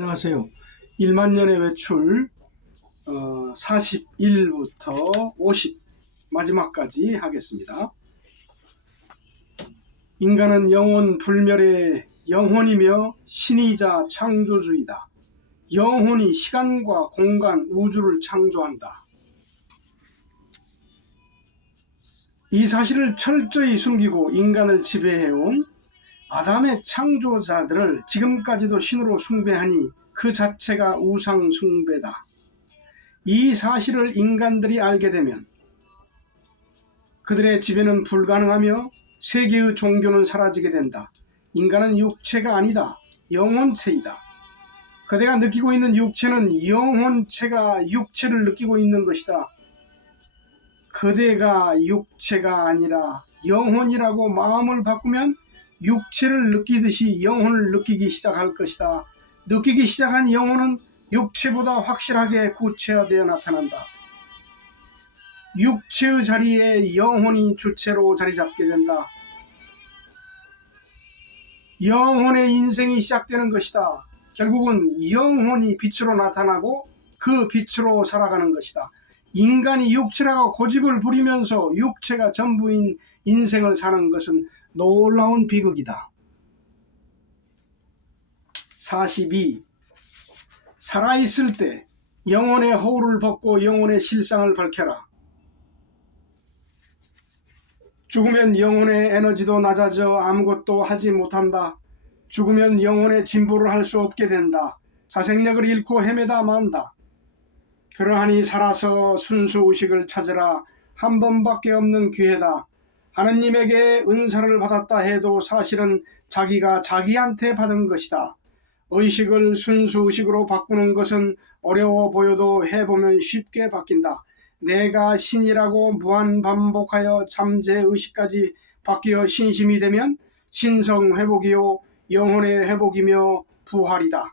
안녕하세요. 1만 년의 외출 41부터 50 마지막까지 하겠습니다. 인간은 영혼 불멸의 영혼이며 신이자 창조주이다. 영혼이 시간과 공간, 우주를 창조한다. 이 사실을 철저히 숨기고 인간을 지배해온 아담의 창조자들을 지금까지도 신으로 숭배하니 그 자체가 우상 숭배다. 이 사실을 인간들이 알게 되면 그들의 지배는 불가능하며 세계의 종교는 사라지게 된다. 인간은 육체가 아니다. 영혼체이다. 그대가 느끼고 있는 육체는 영혼체가 육체를 느끼고 있는 것이다. 그대가 육체가 아니라 영혼이라고 마음을 바꾸면 육체를 느끼듯이 영혼을 느끼기 시작할 것이다. 느끼기 시작한 영혼은 육체보다 확실하게 구체화되어 나타난다. 육체의 자리에 영혼이 주체로 자리 잡게 된다. 영혼의 인생이 시작되는 것이다. 결국은 영혼이 빛으로 나타나고 그 빛으로 살아가는 것이다. 인간이 육체라고 고집을 부리면서 육체가 전부인 인생을 사는 것은 놀라운 비극이다. 42. 살아있을 때 영혼의 허울을 벗고 영혼의 실상을 밝혀라. 죽으면 영혼의 에너지도 낮아져 아무것도 하지 못한다. 죽으면 영혼의 진보를 할 수 없게 된다. 자생력을 잃고 헤매다 만다. 그러하니 살아서 순수의식을 찾으라. 한 번밖에 없는 기회다. 하느님에게 은사를 받았다 해도 사실은 자기가 자기한테 받은 것이다. 의식을 순수의식으로 바꾸는 것은 어려워 보여도 해보면 쉽게 바뀐다. 내가 신이라고 무한반복하여 잠재의식까지 바뀌어 신심이 되면 신성회복이요 영혼의 회복이며 부활이다.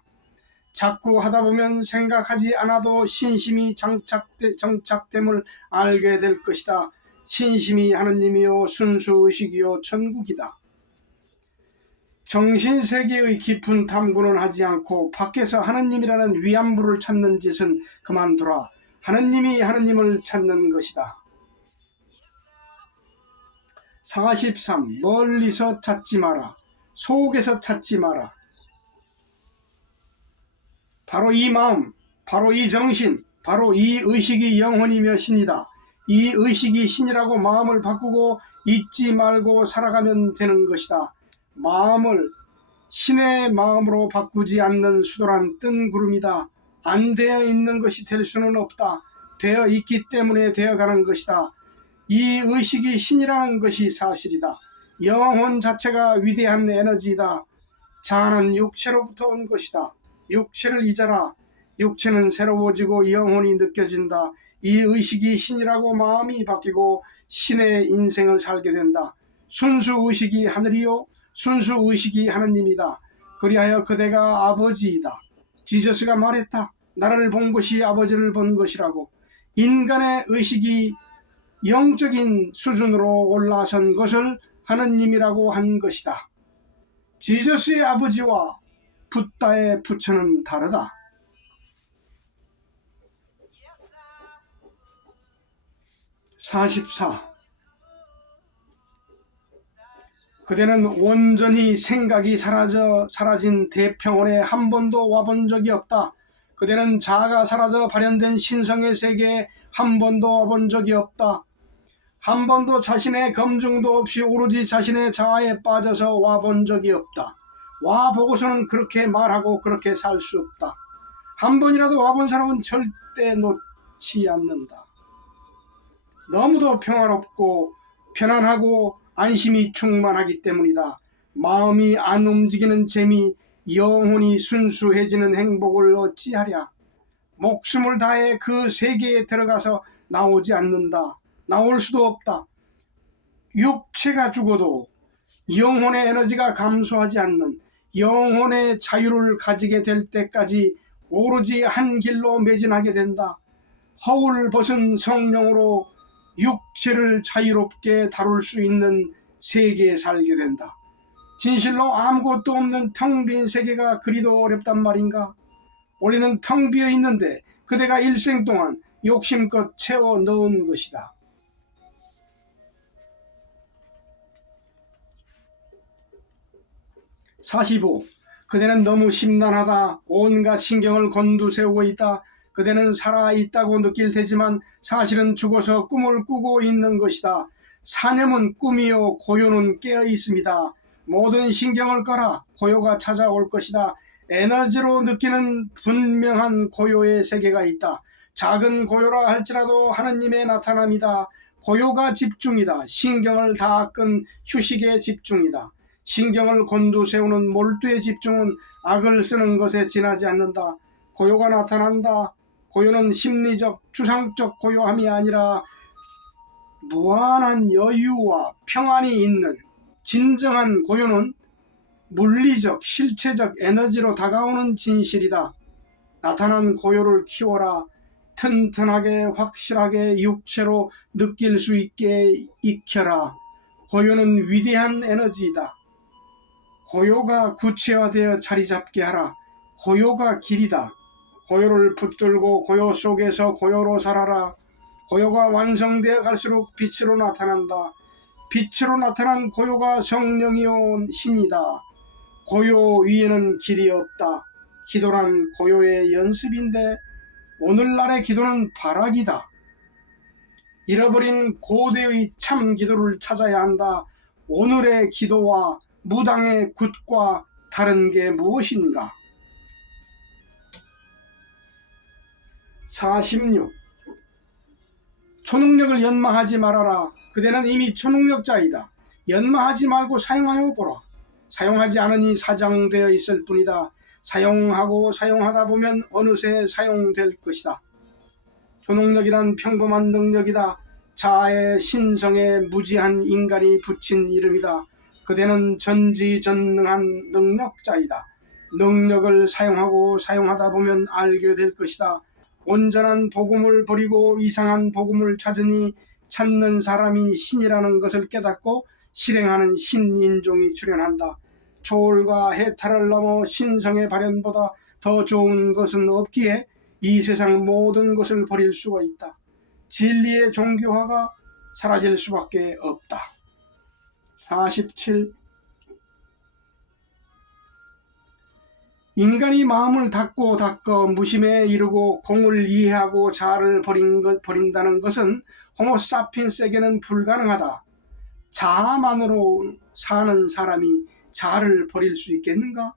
자꾸 하다보면 생각하지 않아도 신심이 정착됨을 알게 될 것이다. 신심이 하느님이요 순수의식이요 천국이다. 정신세계의 깊은 탐구는 하지 않고 밖에서 하느님이라는 위안부를 찾는 짓은 그만두라. 하느님이 하느님을 찾는 것이다. 43. 멀리서 찾지 마라. 속에서 찾지 마라. 바로 이 마음, 바로 이 정신, 바로 이 의식이 영혼이며 신이다. 이 의식이 신이라고 마음을 바꾸고 잊지 말고 살아가면 되는 것이다. 마음을 신의 마음으로 바꾸지 않는 수도란 뜬 구름이다. 안 되어 있는 것이 될 수는 없다. 되어 있기 때문에 되어가는 것이다. 이 의식이 신이라는 것이 사실이다. 영혼 자체가 위대한 에너지이다. 자아는 육체로부터 온 것이다. 육체를 잊어라. 육체는 새로워지고 영혼이 느껴진다. 이 의식이 신이라고 마음이 바뀌고 신의 인생을 살게 된다. 순수의식이 하늘이요 순수의식이 하느님이다. 그리하여 그대가 아버지이다. 지저스가 말했다. 나를 본 것이 아버지를 본 것이라고. 인간의 의식이 영적인 수준으로 올라선 것을 하느님이라고 한 것이다. 지저스의 아버지와 붓다의 부처는 다르다. 44. 그대는 온전히 생각이 사라진 대평원에 한 번도 와본 적이 없다. 그대는 자아가 사라져 발현된 신성의 세계에 한 번도 와본 적이 없다. 한 번도 자신의 검증도 없이 오로지 자신의 자아에 빠져서 와본 적이 없다. 와보고서는 그렇게 말하고 그렇게 살 수 없다. 한 번이라도 와본 사람은 절대 놓지 않는다. 너무도 평화롭고 편안하고 안심이 충만하기 때문이다. 마음이 안 움직이는 재미, 영혼이 순수해지는 행복을 어찌하랴. 목숨을 다해 그 세계에 들어가서 나오지 않는다. 나올 수도 없다. 육체가 죽어도 영혼의 에너지가 감소하지 않는 영혼의 자유를 가지게 될 때까지 오로지 한 길로 매진하게 된다. 허울 벗은 성령으로 육체를 자유롭게 다룰 수 있는 세계에 살게 된다. 진실로 아무것도 없는 텅 빈 세계가 그리도 어렵단 말인가? 우리는 텅 비어 있는데 그대가 일생 동안 욕심껏 채워 넣은 것이다. 45. 그대는 너무 심란하다. 온갖 신경을 곤두세우고 있다. 그대는 살아있다고 느낄 테지만 사실은 죽어서 꿈을 꾸고 있는 것이다. 사념은 꿈이요 고요는 깨어 있습니다. 모든 신경을 꺼라. 고요가 찾아올 것이다. 에너지로 느끼는 분명한 고요의 세계가 있다. 작은 고요라 할지라도 하느님의 나타남이다. 고요가 집중이다. 신경을 다 끈 휴식의 집중이다. 신경을 곤두세우는 몰두의 집중은 악을 쓰는 것에 지나지 않는다. 고요가 나타난다. 고요는 심리적, 추상적 고요함이 아니라 무한한 여유와 평안이 있는 진정한 고요는 물리적, 실체적 에너지로 다가오는 진실이다. 나타난 고요를 키워라. 튼튼하게 확실하게 육체로 느낄 수 있게 익혀라. 고요는 위대한 에너지이다. 고요가 구체화되어 자리 잡게 하라. 고요가 길이다. 고요를 붙들고 고요 속에서 고요로 살아라. 고요가 완성되어 갈수록 빛으로 나타난다. 빛으로 나타난 고요가 성령이요 신이다. 고요 위에는 길이 없다. 기도란 고요의 연습인데 오늘날의 기도는 발악이다. 잃어버린 고대의 참 기도를 찾아야 한다. 오늘의 기도와 무당의 굿과 다른 게 무엇인가? 46. 초능력을 연마하지 말아라. 그대는 이미 초능력자이다. 연마하지 말고 사용하여 보라. 사용하지 않으니 사장되어 있을 뿐이다. 사용하고 사용하다 보면 어느새 사용될 것이다. 초능력이란 평범한 능력이다. 자아의 신성에 무지한 인간이 붙인 이름이다. 그대는 전지전능한 능력자이다. 능력을 사용하고 사용하다 보면 알게 될 것이다. 온전한 복음을 버리고 이상한 복음을 찾으니 찾는 사람이 신이라는 것을 깨닫고 실행하는 신인종이 출현한다. 초월과 해탈을 넘어 신성의 발현보다 더 좋은 것은 없기에 이 세상 모든 것을 버릴 수가 있다. 진리의 종교화가 사라질 수밖에 없다. 47. 인간이 마음을 닫고 닦어 무심에 이르고 공을 이해하고 자아를 버린다는 것은 호모사피엔스에게는 불가능하다. 자아만으로 사는 사람이 자아를 버릴 수 있겠는가?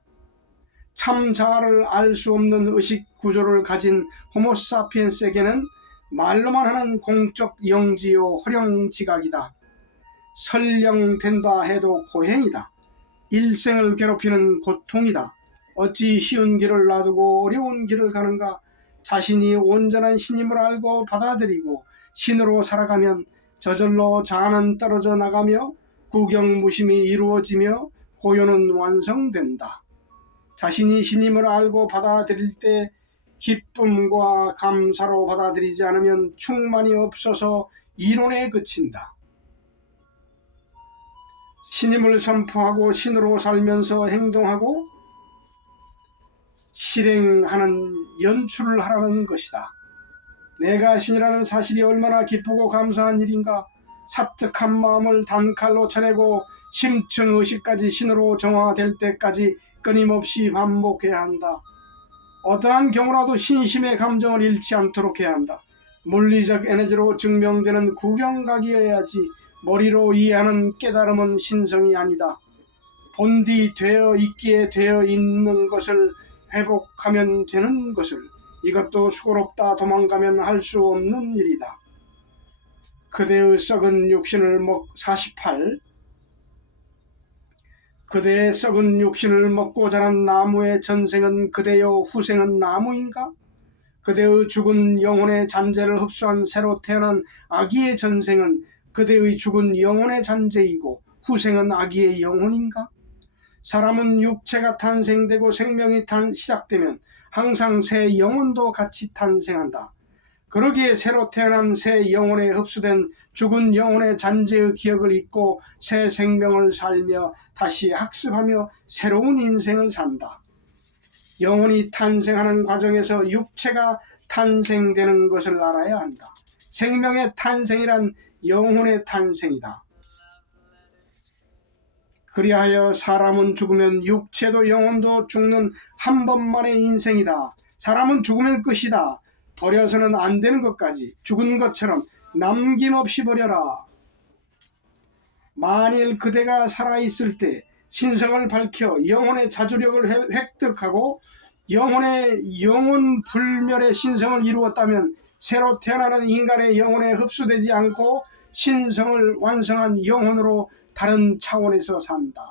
참 자아를 알 수 없는 의식 구조를 가진 호모사피엔스에게는 말로만 하는 공적 영지요 허령지각이다. 설령된다 해도 고행이다. 일생을 괴롭히는 고통이다. 어찌 쉬운 길을 놔두고 어려운 길을 가는가? 자신이 온전한 신임을 알고 받아들이고 신으로 살아가면 저절로 자아는 떨어져 나가며 구경무심이 이루어지며 고요는 완성된다. 자신이 신임을 알고 받아들일 때 기쁨과 감사로 받아들이지 않으면 충만이 없어서 이론에 그친다. 신임을 선포하고 신으로 살면서 행동하고 실행하는 연출을 하라는 것이다. 내가 신이라는 사실이 얼마나 기쁘고 감사한 일인가. 사특한 마음을 단칼로 쳐내고 심층의식까지 신으로 정화될 때까지 끊임없이 반복해야 한다. 어떠한 경우라도 신심의 감정을 잃지 않도록 해야 한다. 물리적 에너지로 증명되는 구경각이어야지 머리로 이해하는 깨달음은 신성이 아니다. 본디 되어 있기에 되어 있는 것을 회복하면 되는 것을, 이것도 수고롭다 도망가면 할 수 없는 일이다. 그대의 썩은 육신을 48. 그대의 썩은 육신을 먹고 자란 나무의 전생은 그대여 후생은 나무인가? 그대의 죽은 영혼의 잔재를 흡수한 새로 태어난 아기의 전생은 그대의 죽은 영혼의 잔재이고 후생은 아기의 영혼인가? 사람은 육체가 탄생되고 생명이 시작되면 항상 새 영혼도 같이 탄생한다. 그러기에 새로 태어난 새 영혼에 흡수된 죽은 영혼의 잔재의 기억을 잊고 새 생명을 살며 다시 학습하며 새로운 인생을 산다. 영혼이 탄생하는 과정에서 육체가 탄생되는 것을 알아야 한다. 생명의 탄생이란 영혼의 탄생이다. 그리하여 사람은 죽으면 육체도 영혼도 죽는 한 번만의 인생이다. 사람은 죽으면 끝이다. 버려서는 안 되는 것까지 죽은 것처럼 남김없이 버려라. 만일 그대가 살아있을 때 신성을 밝혀 영혼의 자주력을 획득하고 영혼의 영혼 불멸의 신성을 이루었다면 새로 태어나는 인간의 영혼에 흡수되지 않고 신성을 완성한 영혼으로 다른 차원에서 산다.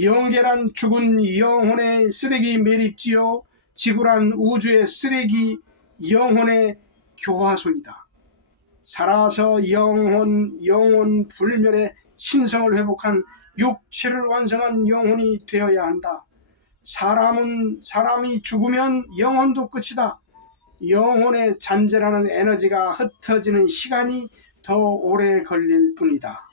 영계란 죽은 영혼의 쓰레기 매립지요, 지구란 우주의 쓰레기 영혼의 교화소이다. 살아서 영혼 불멸의 신성을 회복한 육체를 완성한 영혼이 되어야 한다. 사람이 죽으면 영혼도 끝이다. 영혼의 잔재라는 에너지가 흩어지는 시간이 더 오래 걸릴 뿐이다.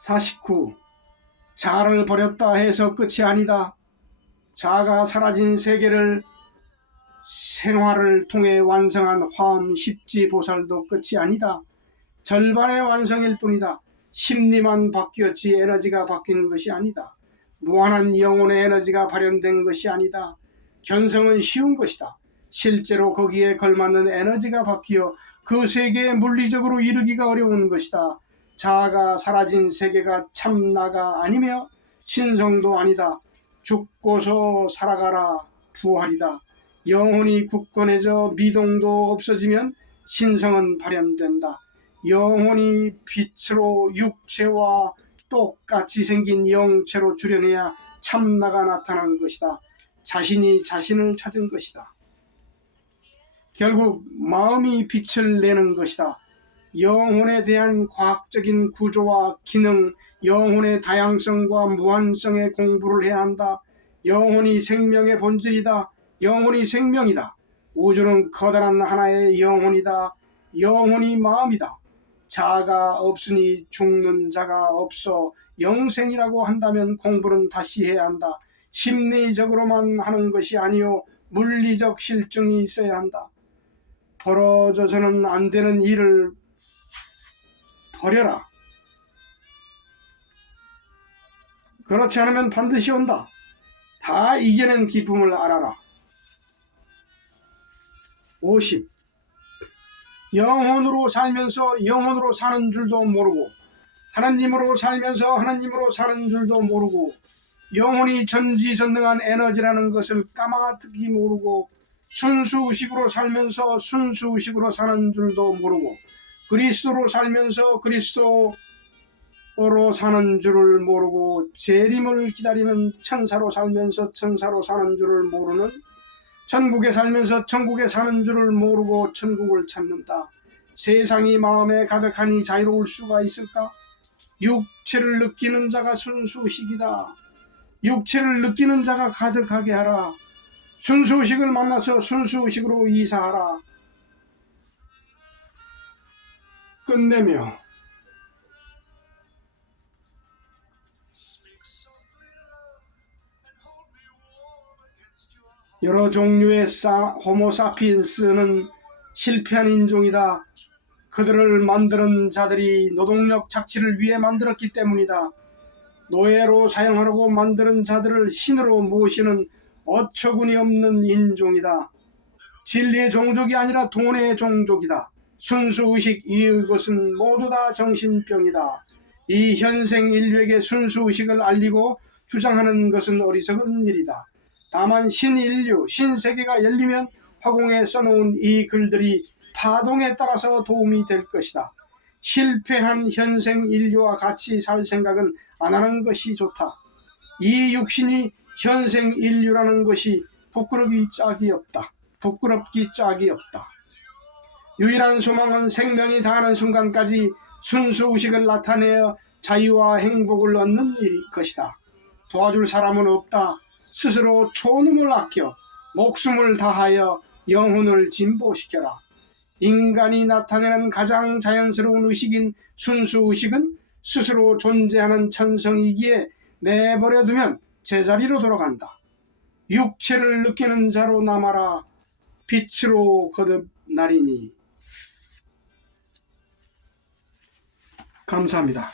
49. 자아를 버렸다 해서 끝이 아니다. 자아가 사라진 세계를 생활을 통해 완성한 화엄 십지보살도 끝이 아니다. 절반의 완성일 뿐이다. 심리만 바뀌었지 에너지가 바뀐 것이 아니다. 무한한 영혼의 에너지가 발현된 것이 아니다. 견성은 쉬운 것이다. 실제로 거기에 걸맞는 에너지가 바뀌어 그 세계에 물리적으로 이르기가 어려운 것이다. 자아가 사라진 세계가 참나가 아니며 신성도 아니다. 죽고서 살아가라 부활이다. 영혼이 굳건해져 미동도 없어지면 신성은 발현된다. 영혼이 빛으로 육체와 똑같이 생긴 영체로 출현해야 참나가 나타난 것이다. 자신이 자신을 찾은 것이다. 결국 마음이 빛을 내는 것이다. 영혼에 대한 과학적인 구조와 기능, 영혼의 다양성과 무한성의 공부를 해야 한다. 영혼이 생명의 본질이다. 영혼이 생명이다. 우주는 커다란 하나의 영혼이다. 영혼이 마음이다. 자가 없으니 죽는 자가 없어 영생이라고 한다면 공부는 다시 해야 한다. 심리적으로만 하는 것이 아니요 물리적 실증이 있어야 한다. 벌어져서는 안 되는 일을 버려라. 그렇지 않으면 반드시 온다. 다 이겨낸 기쁨을 알아라. 50. 영혼으로 살면서 영혼으로 사는 줄도 모르고 하나님으로 살면서 하나님으로 사는 줄도 모르고 영혼이 전지전능한 에너지라는 것을 까마득히 모르고 순수의식으로 살면서 순수의식으로 사는 줄도 모르고 그리스도로 살면서 그리스도로 사는 줄을 모르고 재림을 기다리는 천사로 살면서 천사로 사는 줄을 모르는 천국에 살면서 천국에 사는 줄을 모르고 천국을 찾는다. 세상이 마음에 가득하니 자유로울 수가 있을까? 육체를 느끼는 자가 순수의식이다. 육체를 느끼는 자가 가득하게 하라. 순수의식을 만나서 순수의식으로 이사하라. 끝내며 여러 종류의 호모사피엔스는 실패한 인종이다. 그들을 만드는 자들이 노동력 착취를 위해 만들었기 때문이다. 노예로 사용하려고 만드는 자들을 신으로 모시는 어처구니 없는 인종이다. 진리의 종족이 아니라 돈의 종족이다. 순수의식 이것은 모두 다 정신병이다. 이 현생 인류에게 순수의식을 알리고 주장하는 것은 어리석은 일이다. 다만 신인류, 신세계가 열리면 화공에 써놓은 이 글들이 파동에 따라서 도움이 될 것이다. 실패한 현생 인류와 같이 살 생각은 안 하는 것이 좋다. 이 육신이 현생 인류라는 것이 부끄럽기 짝이 없다. 유일한 소망은 생명이 다하는 순간까지 순수의식을 나타내어 자유와 행복을 얻는 일일 것이다. 도와줄 사람은 없다. 스스로 초놈을 아껴 목숨을 다하여 영혼을 진보시켜라. 인간이 나타내는 가장 자연스러운 의식인 순수의식은 스스로 존재하는 천성이기에 내버려 두면 제자리로 돌아간다. 육체를 느끼는 자로 남아라. 빛으로 거듭나리니. 감사합니다.